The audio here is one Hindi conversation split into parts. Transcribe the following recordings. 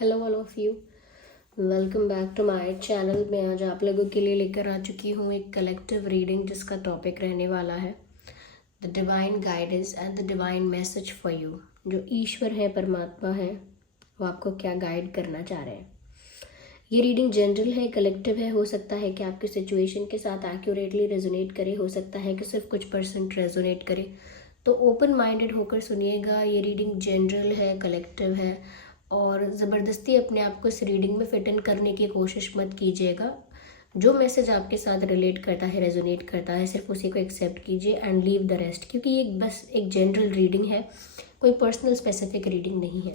Hello all of you, welcome back to my channel. मैं आज आप लोगों के लिए लेकर आ चुकी हूँ एक कलेक्टिव रीडिंग जिसका टॉपिक रहने वाला है the divine guidance and the divine message for you. जो ईश्वर है, परमात्मा है, वो आपको क्या गाइड करना चाह रहे हैं। ये रीडिंग जनरल है, कलेक्टिव है। हो सकता है कि आपकी सिचुएशन के साथ एक्यूरेटली रेजोनेट करे, हो सकता है कि सिर्फ कुछ परसेंट रेजोनेट करे। तो ओपन माइंडेड होकर सुनिएगा। ये रीडिंग जनरल है, कलेक्टिव है, और ज़बरदस्ती अपने आप को इस रीडिंग में फिट इन करने की कोशिश मत कीजिएगा। जो मैसेज आपके साथ रिलेट करता है, रेजोनेट करता है, सिर्फ उसी को एक्सेप्ट कीजिए एंड लीव द रेस्ट, क्योंकि ये बस एक जनरल रीडिंग है, कोई पर्सनल स्पेसिफिक रीडिंग नहीं है।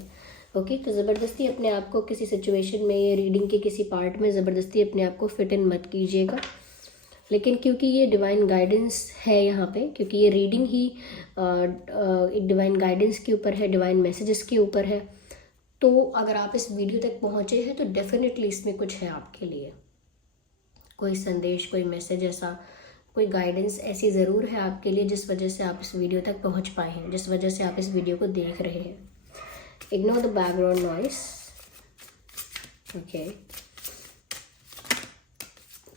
ओके, तो ज़बरदस्ती अपने आप को किसी सिचुएशन में या रीडिंग के किसी पार्ट में ज़बरदस्ती अपने आप को फिट इन मत कीजिएगा। लेकिन क्योंकि ये डिवाइन गाइडेंस है यहाँ पे, क्योंकि ये रीडिंग ही एक डिवाइन गाइडेंस के ऊपर है, डिवाइन मैसेजेस के ऊपर है, तो अगर आप इस वीडियो तक पहुँचे हैं तो डेफिनेटली इसमें कुछ है आपके लिए। कोई संदेश, कोई मैसेज ऐसा, कोई गाइडेंस ऐसी ज़रूर है आपके लिए जिस वजह से आप इस वीडियो तक पहुँच पाए हैं, जिस वजह से आप इस वीडियो को देख रहे हैं। Ignore the background noise. Okay,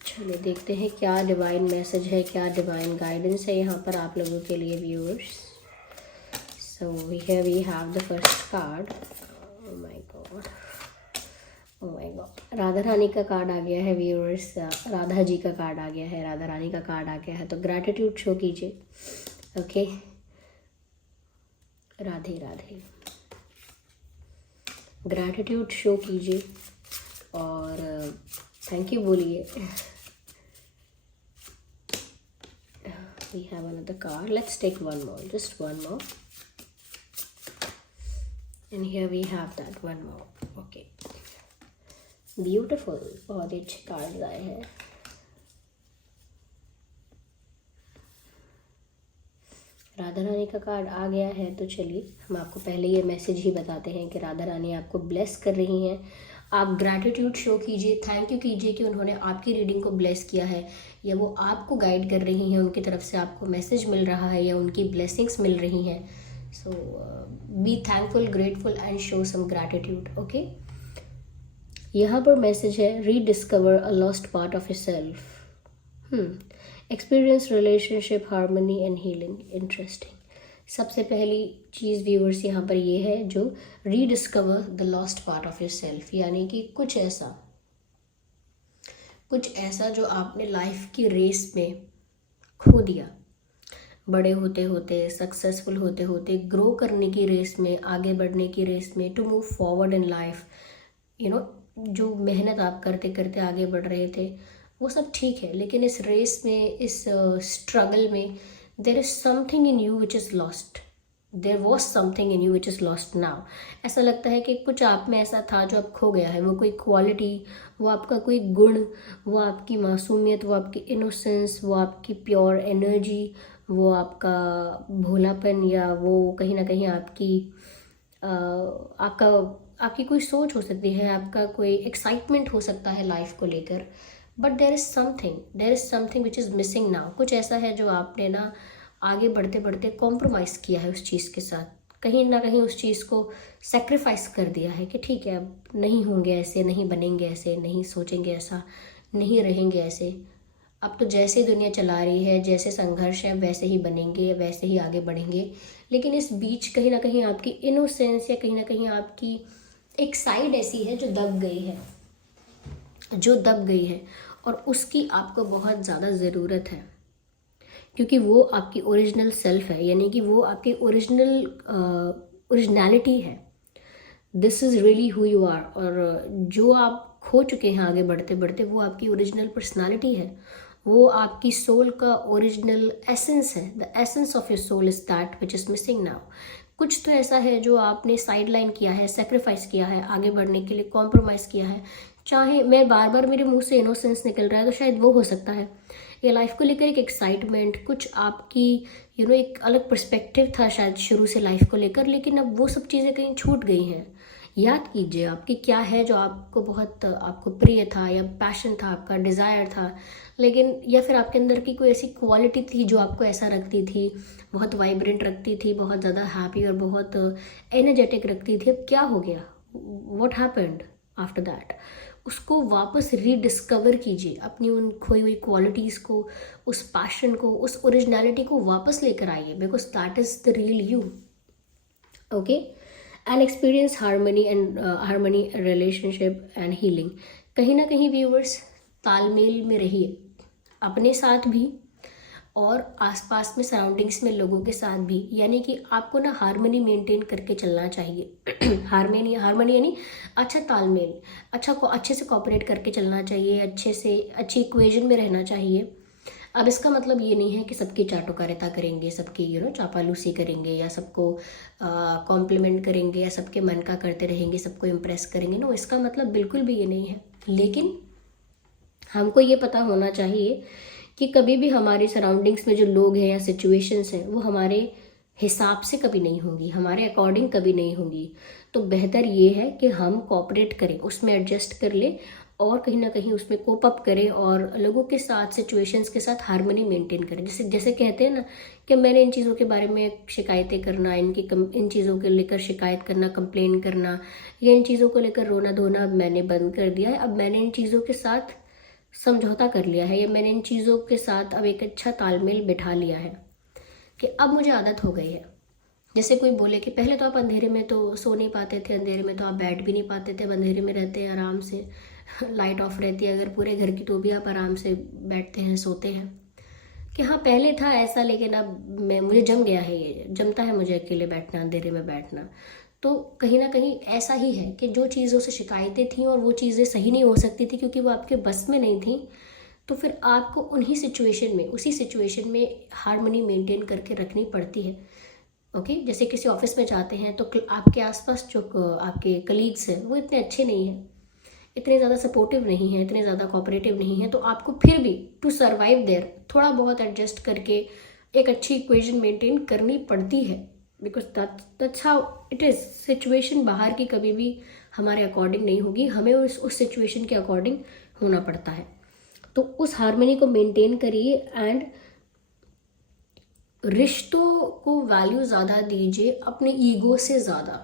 चलिए देखते हैं क्या डिवाइन मैसेज है, क्या डिवाइन गाइडेंस है यहाँ पर आप लोगों के लिए viewers. So here we have the first card. Oh my god, oh my god, Radha Rani का कार्ड आ गया है व्यूअर्स। राधा जी का कार्ड आ गया है, राधा रानी का कार्ड आ गया है। तो ग्रैटिट्यूड शो कीजिए। Okay, Radhe Radhe, gratitude show कीजिए और थैंक यू बोलिए। We have another card. Let's take one more, just one more. And here we have that one more. Okay, beautiful, बहुत ही अच्छे कार्ड्स आए हैं। राधा रानी का कार्ड आ गया है, तो चलिए हम आपको पहले ये मैसेज ही बताते हैं कि राधा रानी आपको ब्लेस कर रही हैं। आप ग्रैटिट्यूड शो कीजिए, थैंक यू कीजिए कि उन्होंने आपकी रीडिंग को ब्लेस किया है, या वो आपको गाइड कर रही हैं, उनकी तरफ से आपको मैसेज मिल रहा है या उनकी ब्लेसिंग्स मिल रही हैं। So be thankful, grateful and show some gratitude. Okay, यहाँ पर मैसेज है rediscover a lost part of yourself, experience relationship harmony and healing. Interesting. सबसे पहली चीज़ व्यूअर्स यहाँ पर ये है जो rediscover the lost part of yourself, यानी कि कुछ ऐसा जो आपने लाइफ की रेस में खो दिया। बड़े होते होते, सक्सेसफुल होते होते, ग्रो करने की रेस में, आगे बढ़ने की रेस में, to move forward in life, जो मेहनत आप करते करते आगे बढ़ रहे थे, वो सब ठीक है, लेकिन इस रेस में, इस स्ट्रगल में there is something in you which is lost. There was something in you which is lost now. ऐसा लगता है कि कुछ आप में ऐसा था जो अब खो गया है। वो कोई क्वालिटी, वो आपका कोई गुण, वो आपकी मासूमियत, वो आपकी इनोसेंस, वो आपकी प्योर एनर्जी, वो आपका भोलापन, या वो कहीं ना कहीं आपकी कोई सोच हो सकती है, आपका कोई एक्साइटमेंट हो सकता है लाइफ को लेकर। But there is something which is missing now. कुछ ऐसा है जो आपने ना आगे बढ़ते बढ़ते कॉम्प्रोमाइज़ किया है उस चीज़ के साथ, कहीं ना कहीं उस चीज़ को सेक्रीफाइस कर दिया है कि ठीक है, अब नहीं होंगे ऐसे, नहीं बनेंगे ऐसे, नहीं सोचेंगे ऐसा, नहीं रहेंगे ऐसे। अब तो जैसे दुनिया चला रही है, जैसे संघर्ष है, वैसे ही बनेंगे, वैसे ही आगे बढ़ेंगे। लेकिन इस बीच कहीं ना कहीं आपकी इनोसेंस या कहीं ना कहीं आपकी एक साइड ऐसी है जो दब गई है, और उसकी आपको बहुत ज़्यादा ज़रूरत है, क्योंकि वो आपकी ओरिजिनल सेल्फ है, यानी कि वो आपकी ओरिजिनलिटी है। This is really who you are. और जो आप खो चुके हैं आगे बढ़ते बढ़ते, वो आपकी ओरिजिनल पर्सनालिटी है, वो आपकी सोल का ओरिजिनल एसेंस है। The essence of your soul is that which is missing now. कुछ तो ऐसा है जो आपने साइड लाइन किया है, सेक्रीफाइस किया है, आगे बढ़ने के लिए कॉम्प्रोमाइज़ किया है। चाहे मैं बार बार मेरे मुंह से इनोसेंस निकल रहा है, तो शायद वो हो सकता है, या लाइफ को लेकर एक एक्साइटमेंट, कुछ आपकी एक अलग पर्सपेक्टिव था शायद शुरू से लाइफ को लेकर, लेकिन अब वो सब चीज़ें कहीं छूट गई हैं। याद कीजिए आपकी क्या है जो आपको प्रिय था, या पैशन था, आपका डिज़ायर था, लेकिन या फिर आपके अंदर की कोई ऐसी क्वालिटी थी जो आपको ऐसा रखती थी, बहुत वाइब्रेंट रखती थी, बहुत ज़्यादा हैप्पी और बहुत एनर्जेटिक रखती थी। अब क्या हो गया, व्हाट हैपेंड आफ्टर दैट, उसको वापस रीडिस्कवर कीजिए, अपनी उन खोई हुई क्वालिटीज़ को, उस पैशन को, उस ओरिजिनलिटी को वापस लेकर आइए, because that is the real you. Okay, and experience harmony relationship and healing. कहीं ना कहीं व्यूअर्स, तालमेल में रहिए अपने साथ भी और आसपास में सराउंडिंग्स में लोगों के साथ भी. यानी कि आपको ना हारमनी मेंटेन करके चलना चाहिए. हारमनी यानी अच्छा तालमेल, अच्छे से कोऑपरेट करके चलना चाहिए, अच्छी इक्वेशन में रहना चाहिए. अब इसका मतलब ये नहीं है कि सबकी चाटुकारिता करेंगे, सबकी चापालूसी करेंगे, या सबको कॉम्प्लीमेंट करेंगे, या सबके मन का करते रहेंगे, सबको इम्प्रेस करेंगे. नो, इसका मतलब बिल्कुल भी ये नहीं है. लेकिन हमको ये पता होना चाहिए कि कभी भी हमारी सराउंडिंग्स में जो लोग हैं या सिचुएशंस हैं वो हमारे हिसाब से कभी नहीं होंगी, हमारे अकॉर्डिंग कभी नहीं होंगी. तो बेहतर ये है कि हम कोऑपरेट करें, उसमें एडजस्ट कर लें और कहीं ना कहीं उसमें कोप अप करें और लोगों के साथ, सिचुएशंस के साथ हारमोनी मेंटेन करें. जैसे कहते हैं ना कि मैंने इन चीज़ों के बारे में शिकायतें करना, इन चीज़ों के लेकर शिकायत करना, कंप्लेन करना, या इन चीज़ों को लेकर रोना धोना अब मैंने बंद कर दिया है. अब मैंने इन चीज़ों के साथ समझौता कर लिया है, या मैंने इन चीज़ों के साथ अब एक अच्छा तालमेल बिठा लिया है कि अब मुझे आदत हो गई है. जैसे कोई बोले कि पहले तो आप अंधेरे में तो सो नहीं पाते थे, अंधेरे में तो आप बैठ भी नहीं पाते थे, अब अंधेरे में रहते हैं आराम से, लाइट ऑफ रहती है अगर पूरे घर की तो भी आप आराम से बैठते हैं, सोते हैं. कि हाँ पहले था ऐसा, लेकिन अब मुझे जम गया है, ये जमता है मुझे अकेले बैठना, अंधेरे में बैठना. तो कहीं ना कहीं ऐसा ही है कि जो चीज़ों से शिकायतें थी और वो चीज़ें सही नहीं हो सकती थी क्योंकि वो आपके बस में नहीं थी, तो फिर आपको उसी सिचुएशन में हारमोनी मेंटेन करके रखनी पड़ती है. ओके, जैसे किसी ऑफिस में जाते हैं तो आपके आसपास जो आपके कलीग्स हैं वो इतने अच्छे नहीं हैं, इतने ज़्यादा सपोर्टिव नहीं है, इतने ज़्यादा कोऑपरेटिव नहीं है, तो आपको फिर भी टू सर्वाइव देयर थोड़ा बहुत एडजस्ट करके एक अच्छी इक्वेशन मेंटेन करनी पड़ती है. Because that's how it is. Situation बाहर की कभी भी हमारे अकॉर्डिंग नहीं होगी, हमें उस सिचुएशन के अकॉर्डिंग होना पड़ता है. तो उस हारमोनी को मेंटेन करिए एंड रिश्तों को वैल्यू ज़्यादा दीजिए अपने ईगो से ज़्यादा.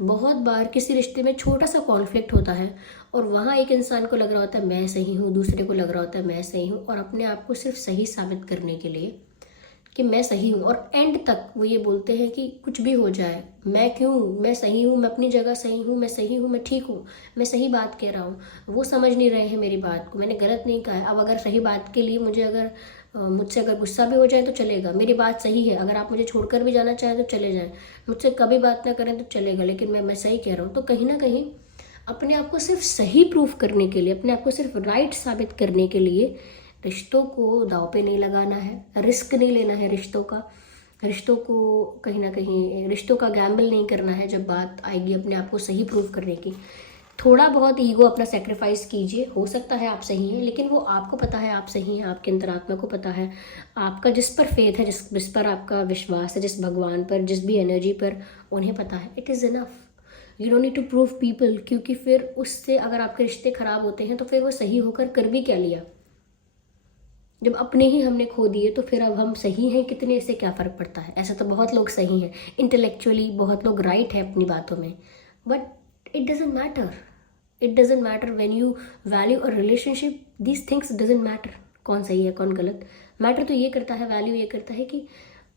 बहुत बार किसी रिश्ते में छोटा सा कॉन्फ्लिक्ट होता है और वहाँ एक इंसान को लग रहा होता है मैं सही हूँ, दूसरे को लग रहा होता है मैं सही हूँ, और अपने आप को सिर्फ सही साबित करने के लिए कि मैं सही हूँ, और एंड तक वो ये बोलते हैं कि कुछ भी हो जाए, मैं सही हूँ, मैं अपनी जगह सही हूँ, मैं सही हूँ, मैं ठीक हूँ, मैं सही बात कह रहा हूँ. वो समझ नहीं रहे हैं मेरी बात को, मैंने गलत नहीं कहा है. अब अगर सही बात के लिए मुझसे अगर गुस्सा भी हो जाए तो चलेगा, मेरी बात सही है, अगर आप मुझे छोड़कर भी जाना चाहें तो चले जाएं, मुझसे कभी बात ना करें तो चलेगा, लेकिन मैं सही कह रहा हूँ. तो कहीं ना कहीं अपने आप को सिर्फ सही प्रूफ करने के लिए, अपने आप को सिर्फ राइट साबित करने के लिए रिश्तों को दांव पे नहीं लगाना है, रिस्क नहीं लेना है रिश्तों को कहीं ना कहीं रिश्तों का गैम्बल नहीं करना है जब बात आएगी अपने आप को सही प्रूफ करने की. थोड़ा बहुत ईगो अपना सेक्रीफाइस कीजिए, हो सकता है आप सही हैं, लेकिन वो आपको पता है आप सही हैं, आपके अंतरात्मा को पता है, आपका जिस पर फेथ है, जिस पर आपका विश्वास है, जिस भगवान पर, जिस भी एनर्जी पर, उन्हें पता है. It is enough. You don't need to prove people, क्योंकि फिर उससे अगर आपके रिश्ते खराब होते हैं तो फिर वो सही होकर कर भी क्या लिया. जब अपने ही हमने खो दिए तो फिर अब हम सही हैं कितने, से क्या फ़र्क पड़ता है. ऐसा तो बहुत लोग सही हैं इंटेलेक्चुअली, बहुत लोग राइट हैं अपनी बातों में, but it doesn't matter when you value a relationship. These things doesn't matter कौन सही है कौन गलत. मैटर तो ये करता है, वैल्यू ये करता है कि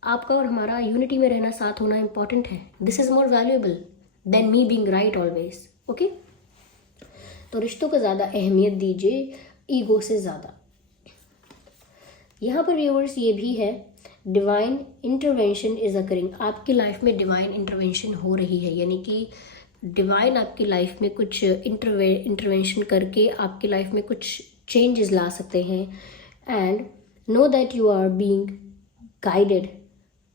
आपका और हमारा यूनिटी में रहना, साथ होना इंपॉर्टेंट है. This is more valuable than me being right always. Okay, तो रिश्तों को ज़्यादा अहमियत दीजिए ईगो से ज़्यादा. यहाँ पर व्यूअर्स ये भी है, डिवाइन इंटरवेंशन इज अकरिंग. आपकी लाइफ में डिवाइन इंटरवेंशन हो रही है, यानी कि डिवाइन आपकी लाइफ में कुछ इंटरवेंशन करके आपकी लाइफ में कुछ चेंजेस ला सकते हैं. And know that you are being guided.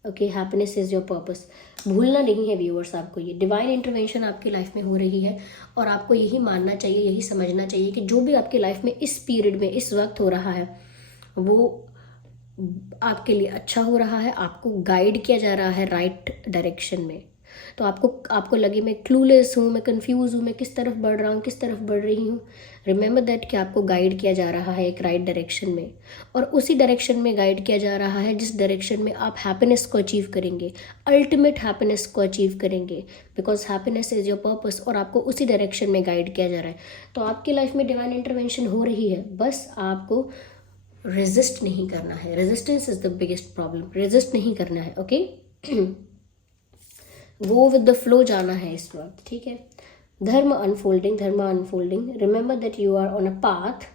Okay, happiness is your purpose. भूलना नहीं है व्यूअर्स आपको, ये डिवाइन इंटरवेंशन आपकी लाइफ में हो रही है और आपको यही मानना चाहिए, यही समझना चाहिए कि जो भी आपकी लाइफ में इस पीरियड में, इस वक्त हो रहा है, वो आपके लिए अच्छा हो रहा है. आपको गाइड किया जा रहा है राइट डायरेक्शन में. तो आपको लगे मैं क्लूलेस हूँ, मैं कंफ्यूज हूँ, मैं किस तरफ बढ़ रहा हूँ, किस तरफ बढ़ रही हूँ, रिमेंबर दैट कि आपको गाइड किया जा रहा है एक राइट डायरेक्शन में, और उसी डायरेक्शन में गाइड किया जा रहा है जिस डायरेक्शन में आप हैप्पीनेस को अचीव करेंगे, अल्टीमेट हैप्पीनेस को अचीव करेंगे, because happiness is your purpose, और आपको उसी डायरेक्शन में गाइड किया जा रहा है। तो आपकी लाइफ में डिवाइन इंटरवेंशन हो रही है, बस आपको रेजिस्ट नहीं करना है। Resistance is the biggest problem, resist नहीं करना है, okay. Go with the flow जाना है इस वक्त, ठीक है। Dharma unfolding, remember that you are on a path,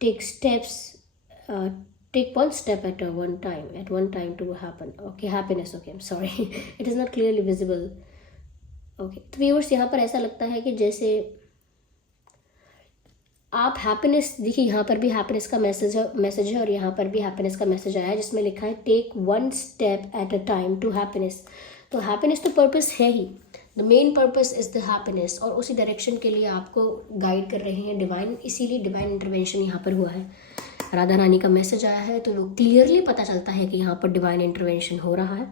take steps, take one step at one time to happen, okay, happiness, okay, I'm sorry it is not clearly visible, okay। तो व्यूअर्स यहाँ पर ऐसा लगता है कि जैसे आप हैप्पीनेस, देखिए यहाँ पर भी हैप्पीनेस का मैसेज है और यहाँ पर भी हैप्पीनेस का मैसेज आया है जिसमें लिखा है take one step at a time to happiness. तो हैप्पीनेस तो पर्पस है ही, the main purpose is the happiness, और उसी डायरेक्शन के लिए आपको गाइड कर रहे हैं डिवाइन, इसीलिए डिवाइन इंटरवेंशन यहाँ पर हुआ है। राधा रानी का मैसेज आया है तो वो क्लियरली पता चलता है कि यहाँ पर डिवाइन इंटरवेंशन हो रहा है।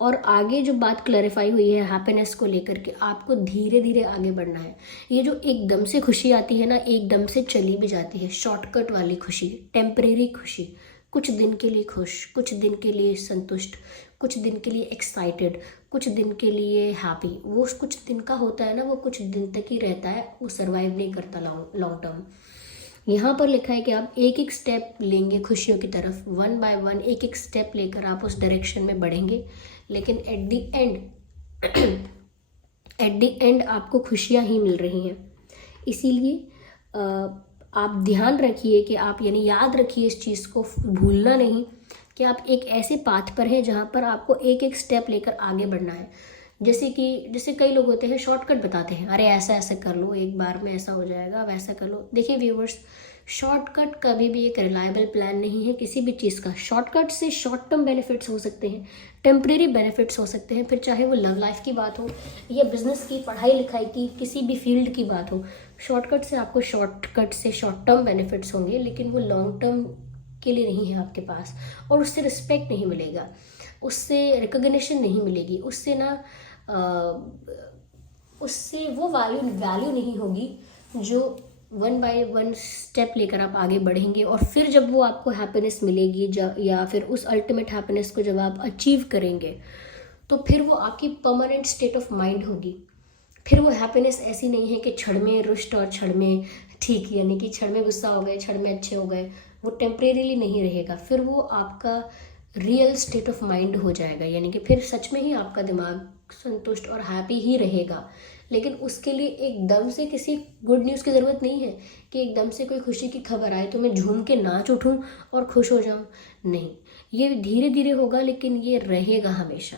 और आगे जो बात क्लैरिफाई हुई है हैप्पीनेस को लेकर के, आपको धीरे धीरे आगे बढ़ना है। ये जो एकदम से खुशी आती है ना, एकदम से चली भी जाती है, शॉर्टकट वाली खुशी, टेम्परेरी खुशी, कुछ दिन के लिए खुश, कुछ दिन के लिए संतुष्ट, कुछ दिन के लिए एक्साइटेड, कुछ दिन के लिए हैप्पी, वो कुछ दिन का होता है ना, वो कुछ दिन तक ही रहता है, वो सर्वाइव नहीं करता लॉन्ग टर्म। यहाँ पर लिखा है कि आप एक एक स्टेप लेंगे खुशियों की तरफ, वन बाय वन एक एक स्टेप लेकर आप उस डायरेक्शन में बढ़ेंगे, लेकिन एट द एंड आपको खुशियाँ ही मिल रही हैं। इसीलिए आप ध्यान रखिए कि आप, यानी याद रखिए इस चीज़ को, भूलना नहीं कि आप एक ऐसे पाथ पर हैं जहाँ पर आपको एक एक स्टेप लेकर आगे बढ़ना है। जैसे कई लोग होते हैं शॉर्टकट बताते हैं, अरे ऐसा ऐसा कर लो, एक बार में ऐसा हो जाएगा, वैसा कर लो। देखिए व्यूअर्स, शॉर्टकट कभी भी एक रिलायबल प्लान नहीं है किसी भी चीज़ का। शॉर्टकट से शॉर्ट टर्म बेनिफिट्स हो सकते हैं, टेम्परेरी बेनिफिट्स हो सकते हैं, फिर चाहे वो लव लाइफ की बात हो या बिजनेस की, पढ़ाई लिखाई की, किसी भी फील्ड की बात हो। शॉर्टकट से आपको शॉर्टकट से शॉर्ट टर्म बेनिफिट्स होंगे, लेकिन वो लॉन्ग टर्म के लिए नहीं है आपके पास, और उससे रिस्पेक्ट नहीं मिलेगा, उससे रिकॉग्निशन नहीं मिलेगी, उससे ना उससे वो वैल्यू नहीं होगी जो वन बाय वन स्टेप लेकर आप आगे बढ़ेंगे। और फिर जब वो आपको हैप्पीनेस मिलेगी, या फिर उस अल्टीमेट हैप्पीनेस को जब आप अचीव करेंगे, तो फिर वो आपकी परमानेंट स्टेट ऑफ माइंड होगी। फिर वो हैप्पीनेस ऐसी नहीं है कि क्षण में रुष्ट और क्षण में ठीक, यानी कि क्षण में गुस्सा हो गए, क्षण में अच्छे हो गए, वो टेम्परेरीली नहीं रहेगा, फिर वो आपका रियल स्टेट ऑफ माइंड हो जाएगा, यानी कि फिर सच में ही आपका दिमाग संतुष्ट और हैप्पी ही रहेगा। लेकिन उसके लिए एकदम से किसी गुड न्यूज़ की ज़रूरत नहीं है कि एकदम से कोई खुशी की खबर आए तो मैं झूम के नाच उठूं और खुश हो जाऊं, नहीं, ये धीरे धीरे होगा, लेकिन ये रहेगा हमेशा।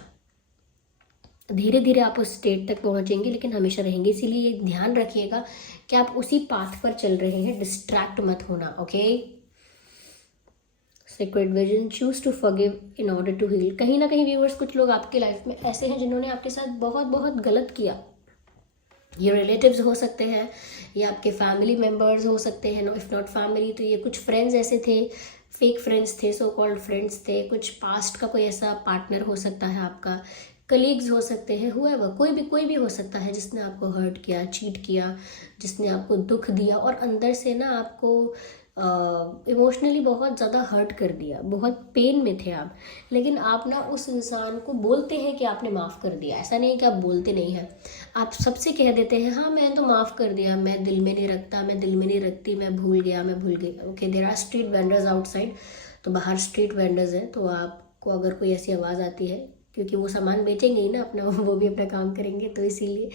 धीरे धीरे आप उस स्टेट तक पहुंचेंगे, लेकिन हमेशा रहेंगे। इसीलिए ये ध्यान रखिएगा कि आप उसी पाथ पर चल रहे हैं, डिस्ट्रैक्ट मत होना, okay. Secret vision, choose to forgive in order to heal. कहीं ना कहीं व्यूअर्स, कुछ लोग आपके लाइफ में ऐसे हैं जिन्होंने आपके साथ बहुत बहुत गलत किया। ये रिलेटिव्स हो सकते हैं, या आपके फैमिली मेम्बर्स हो सकते हैं, इफ़ नॉट फैमिली तो ये कुछ फ्रेंड्स ऐसे थे, फेक फ्रेंड्स थे, सो कॉल्ड फ्रेंड्स थे, कुछ पास्ट का कोई ऐसा पार्टनर हो सकता है आपका, कलीग्स हो सकते हैं, हुएवर कोई भी हो सकता है जिसने आपको हर्ट किया, चीट किया, जिसने आपको दुख दिया और अंदर से ना आपको इमोशनली बहुत ज़्यादा हर्ट कर दिया, बहुत पेन में थे आप। लेकिन आप ना उस इंसान को बोलते हैं कि आपने माफ़ कर दिया, ऐसा नहीं कि आप बोलते नहीं हैं, आप सबसे कह देते हैं हाँ मैंने तो माफ़ कर दिया, मैं दिल में नहीं रखता, मैं दिल में नहीं रखती, मैं भूल गया। Okay, there are street vendors outside, तो बाहर स्ट्रीट वेंडर्स हैं, तो आपको अगर कोई ऐसी आवाज़ आती है, क्योंकि वो सामान बेचेंगे ही ना अपना, वो भी अपना काम करेंगे, तो इसीलिए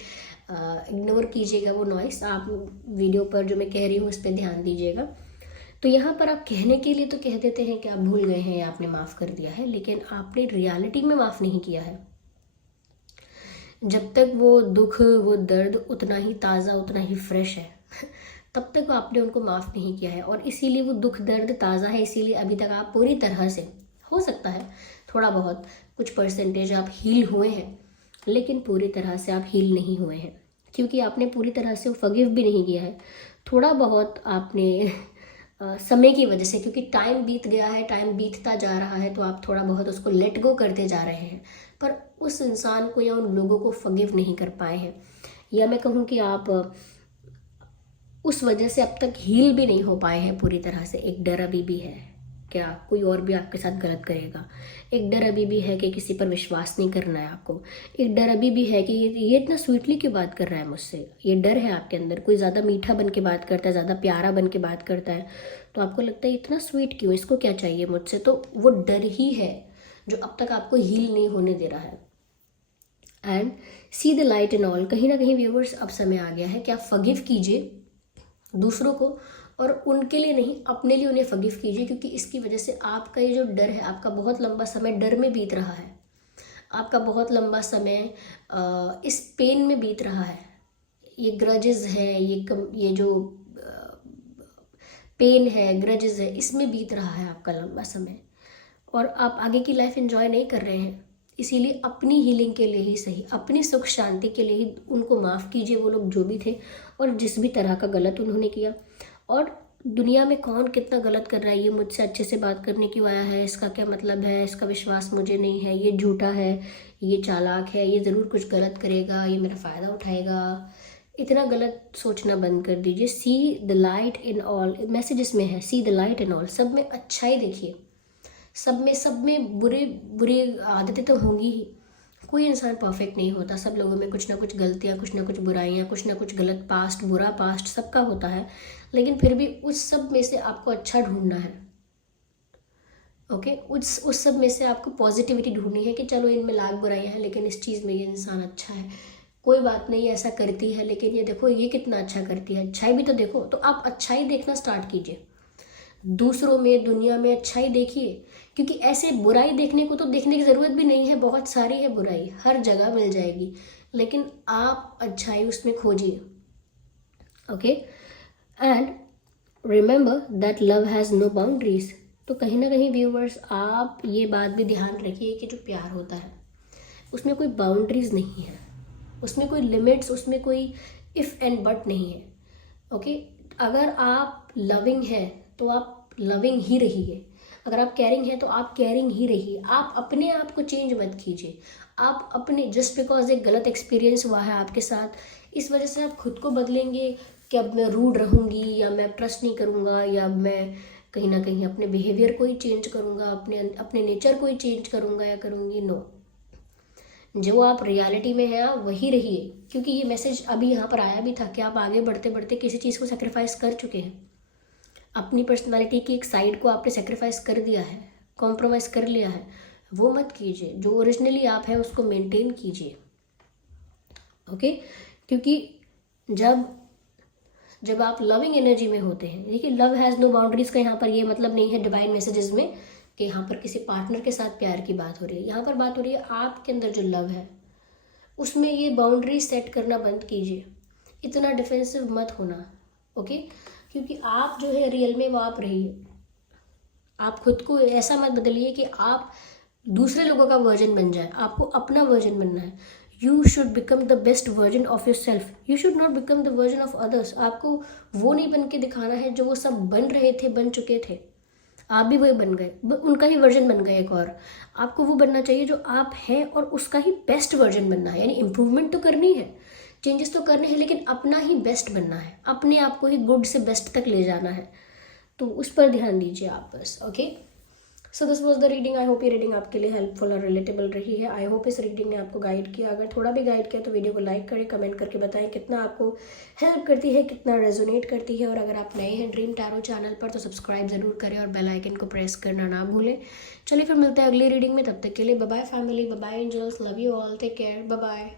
इग्नोर कीजिएगा वो नॉइस। आप वीडियो पर जो मैं कह रही हूँ उस पर ध्यान दीजिएगा। तो यहाँ पर आप कहने के लिए तो कह देते हैं कि आप भूल गए हैं या आपने माफ़ कर दिया है, लेकिन आपने रियलिटी में माफ़ नहीं किया है। जब तक वो दुख, वो दर्द उतना ही ताज़ा, उतना ही फ्रेश है, तब तक आपने उनको माफ़ नहीं किया है। और इसीलिए वो दुख दर्द ताज़ा है, इसीलिए अभी तक आप पूरी तरह से, हो सकता है थोड़ा बहुत कुछ परसेंटेज आप हील हुए हैं, लेकिन पूरी तरह से आप हील नहीं हुए हैं, क्योंकि आपने पूरी तरह से फॉरगिव भी नहीं किया है। थोड़ा बहुत आपने समय की वजह से, क्योंकि टाइम बीत गया है, टाइम बीतता जा रहा है, तो आप थोड़ा बहुत उसको लेट गो करते जा रहे हैं। पर उस इंसान को या उन लोगों को फॉरगिव नहीं कर पाए हैं, या मैं कहूँ कि आप उस वजह से अब तक हील भी नहीं हो पाए हैं पूरी तरह से। एक डर अभी भी है, क्या कोई और भी आपके साथ गलत करेगा। एक डर अभी भी है कि किसी पर विश्वास नहीं करना है आपको। एक डर अभी भी है कि ये इतना स्वीटली क्यों बात कर रहा है मुझसे। ये डर है आपके अंदर। कोई ज़्यादा मीठा बन के बात करता है, ज़्यादा प्यारा बन के बात करता है, तो आपको लगता है इतना स्वीट क्यों, इसको क्या चाहिए मुझसे। तो वो डर ही है जो अब तक आपको हील नहीं होने दे रहा है। And see the light in all, कहीं ना कहीं व्यूवर्स अब समय आ गया है कि आप फॉरगिव कीजिए दूसरों को, और उनके लिए नहीं, अपने लिए उन्हें फॉरगिव कीजिए। क्योंकि इसकी वजह से आपका ये जो डर है, आपका बहुत लंबा समय डर में बीत रहा है, आपका बहुत लंबा समय इस पेन में बीत रहा है। ये ग्रजेस है, ये जो पेन है, ग्रजेस है, इसमें बीत रहा है आपका लंबा समय, और आप आगे की लाइफ एंजॉय नहीं कर रहे हैं। इसीलिए अपनी हीलिंग के लिए ही सही, अपनी सुख शांति के लिए ही उनको माफ़ कीजिए, वो लोग जो भी थे और जिस भी तरह का गलत उन्होंने किया। और दुनिया में कौन कितना गलत कर रहा है, ये मुझसे अच्छे से बात करने क्यों आया है, इसका क्या मतलब है, इसका विश्वास मुझे नहीं है, ये झूठा है, ये चालाक है, ये ज़रूर कुछ गलत करेगा, ये मेरा फ़ायदा उठाएगा, इतना गलत सोचना बंद कर दीजिए। See the light in all, message इसमें है, see the light in all. सब में अच्छाई देखिए, सब में बुरी आदतें तो होंगी ही। कोई इंसान परफेक्ट नहीं होता, सब लोगों में कुछ ना कुछ गलतियाँ, कुछ ना कुछ बुराइयाँ, कुछ ना कुछ गलत पास्ट, बुरा पास्ट सबका होता है। लेकिन फिर भी उस सब में से आपको अच्छा ढूंढना है। ओके, उस सब में से आपको पॉजिटिविटी ढूंढनी है कि चलो इनमें लाख बुराइयाँ हैं लेकिन इस चीज़ में ये इंसान अच्छा है। कोई बात नहीं, ऐसा करती है लेकिन ये देखो ये कितना अच्छा करती है, अच्छाई भी तो देखो। तो आप अच्छाई देखना स्टार्ट कीजिए, दूसरों में, दुनिया में अच्छाई देखिए। क्योंकि ऐसे बुराई देखने को तो देखने की ज़रूरत भी नहीं है, बहुत सारी है बुराई, हर जगह मिल जाएगी, लेकिन आप अच्छाई उसमें खोजिए। Okay, and remember that love has no boundaries. तो कहीं ना कहीं व्यूवर्स, आप ये बात भी ध्यान रखिए कि जो प्यार होता है उसमें कोई बाउंड्रीज नहीं है, उसमें कोई लिमिट्स, उसमें कोई इफ़ एंड बट नहीं है। ओके, अगर आप लविंग है तो आप लविंग ही रहिए, अगर आप केयरिंग है तो आप केयरिंग ही रहिए। आप अपने आप को चेंज मत कीजिए। आप अपने, जस्ट बिकॉज एक गलत एक्सपीरियंस हुआ है आपके साथ, इस वजह से आप खुद को बदलेंगे कि अब मैं रूड रहूँगी, या मैं ट्रस्ट नहीं करूँगा, या मैं कहीं ना कहीं अपने बिहेवियर को ही चेंज करूँगा, अपने नेचर को ही चेंज करूँगा या करूँगी। नो, जो आप रियलिटी में हैं आप वही रहिए। क्योंकि ये मैसेज अभी यहाँ पर आया भी था कि आप आगे बढ़ते बढ़ते किसी चीज़ को सेक्रीफाइस कर चुके हैं, अपनी पर्सनालिटी की एक साइड को आपने सेक्रीफाइस कर दिया है, कॉम्प्रोमाइज़ कर लिया है। वो मत कीजिए, जो ओरिजिनली आप हैं उसको मेंटेन कीजिए। ओके, क्योंकि जब आप लविंग एनर्जी में होते हैं, देखिए लव हैज़ नो बाउंड्रीज का यहाँ पर ये मतलब नहीं है डिवाइन मैसेजेस में कि यहाँ पर किसी पार्टनर के साथ प्यार की बात हो रही है। यहाँ पर बात हो रही है आपके अंदर जो लव है उसमें ये बाउंड्री सेट करना बंद कीजिए, इतना डिफेंसिव मत होना। ओके, क्योंकि आप जो है रियल में वो आप रहिए। आप खुद को ऐसा मत बदलिए कि आप दूसरे लोगों का वर्जन बन जाए, आपको अपना वर्जन बनना है। You should become the best version of your self, you should not become the version of others. आपको वो नहीं बन के दिखाना है जो वो सब बन रहे थे, बन चुके थे, आप भी वही बन गए, उनका ही वर्जन बन गए एक और। आपको वो बनना चाहिए जो आप हैं और उसका ही बेस्ट वर्जन बनना है। यानी इम्प्रूवमेंट तो करनी है, चेंजेस तो करने हैं, लेकिन अपना ही बेस्ट बनना है, अपने आप को ही गुड से बेस्ट तक ले जाना है। तो उस पर ध्यान दीजिए आप बस। Okay, so this was the reading. I hope ये रीडिंग आपके लिए हेल्पफुल और रिलेटेबल रही है। आई होप इस रीडिंग ने आपको गाइड किया। अगर थोड़ा भी गाइड किया तो वीडियो को लाइक करें, कमेंट करके बताएं कितना आपको हेल्प करती है, कितना रेजोनेट करती है। और अगर आप नए हैं ड्रीम टैरो चैनल पर तो सब्सक्राइब ज़रूर करें और बेल आइकन को प्रेस करना ना भूलें। चलिए फिर मिलते हैं अगली रीडिंग में, तब तक के लिए bye bye family, bye bye angels, love you all, take care, bye bye.